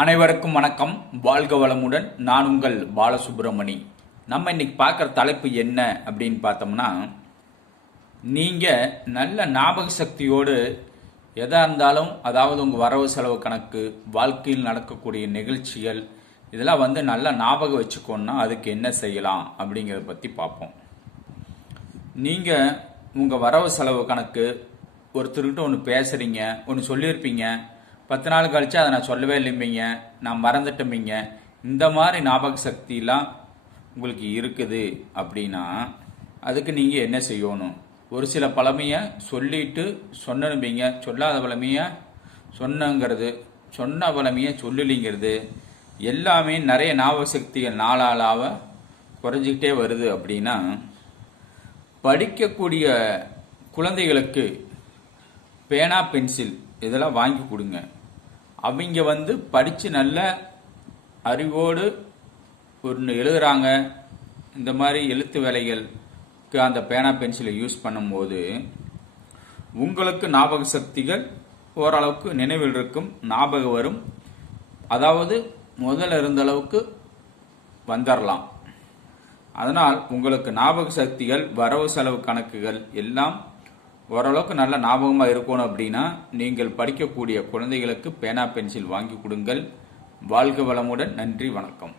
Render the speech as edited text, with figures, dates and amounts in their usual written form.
அனைவருக்கும் வணக்கம். வாழ்க வளமுடன். நான் உங்கள் பாலசுப்ரமணி. நம்ம இன்னைக்கு பார்க்குற தலைப்பு என்ன அப்படின்னு பார்த்தோம்னா, நீங்கள் நல்ல ஞாபக சக்தியோடு எதாக இருந்தாலும், அதாவது உங்கள் வரவு செலவு கணக்கு, வாழ்க்கையில் நடக்கக்கூடிய நிகழ்ச்சிகள், இதெல்லாம் நல்லா ஞாபகம் வச்சுக்கோன்னா அதுக்கு என்ன செய்யலாம் அப்படிங்கிறத பற்றி பார்ப்போம். நீங்கள் உங்கள் வரவு செலவு கணக்கு ஒருத்தர்கிட்ட ஒன்று பேசுகிறீங்க, ஒன்று சொல்லியிருப்பீங்க, 10 நாள் கழிச்சு அதை நான் சொல்லவே இல்லைம்பிங்க, நான் மறந்துட்டேம்பிங்க. இந்த மாதிரி ஞாபக சக்தியெலாம் உங்களுக்கு இருக்குது அப்படின்னா அதுக்கு நீங்கள் என்ன செய்யணும்? ஒரு சில பழமையை சொல்லிட்டு சொன்னனும்பிங்க, சொல்லாத பழமையை சொன்னங்கிறது, சொன்ன பழமையை சொல்லலிங்கிறது எல்லாமே நிறைய ஞாபக சக்திகள் நாளாளாக குறைஞ்சிக்கிட்டே வருது. அப்படின்னா படிக்கக்கூடிய குழந்தைகளுக்கு பேனா, பென்சில் இதெல்லாம் வாங்கி கொடுங்க. அவங்க படித்து நல்ல அறிவோடு ஒன்று எழுதுகிறாங்க. இந்த மாதிரி எழுத்து வேலைகளுக்கு அந்த பேனா பென்சிலை யூஸ் பண்ணும்போது உங்களுக்கு ஞாபக சக்திகள் ஓரளவுக்கு நினைவில் இருக்கும், ஞாபகம் வரும். அதாவது முதல்ல இருந்த அளவுக்கு வந்துடலாம். அதனால் உங்களுக்கு ஞாபக சக்திகள், வரவு செலவு கணக்குகள் எல்லாம் ஓரளவுக்கு நல்ல ஞாபகமாக இருக்கணும். அப்படின்னா நீங்கள் படிக்கக்கூடிய குழந்தைகளுக்கு பேனா பென்சில் வாங்கி கொடுங்கள். வாழ்க வளமுடன். நன்றி, வணக்கம்.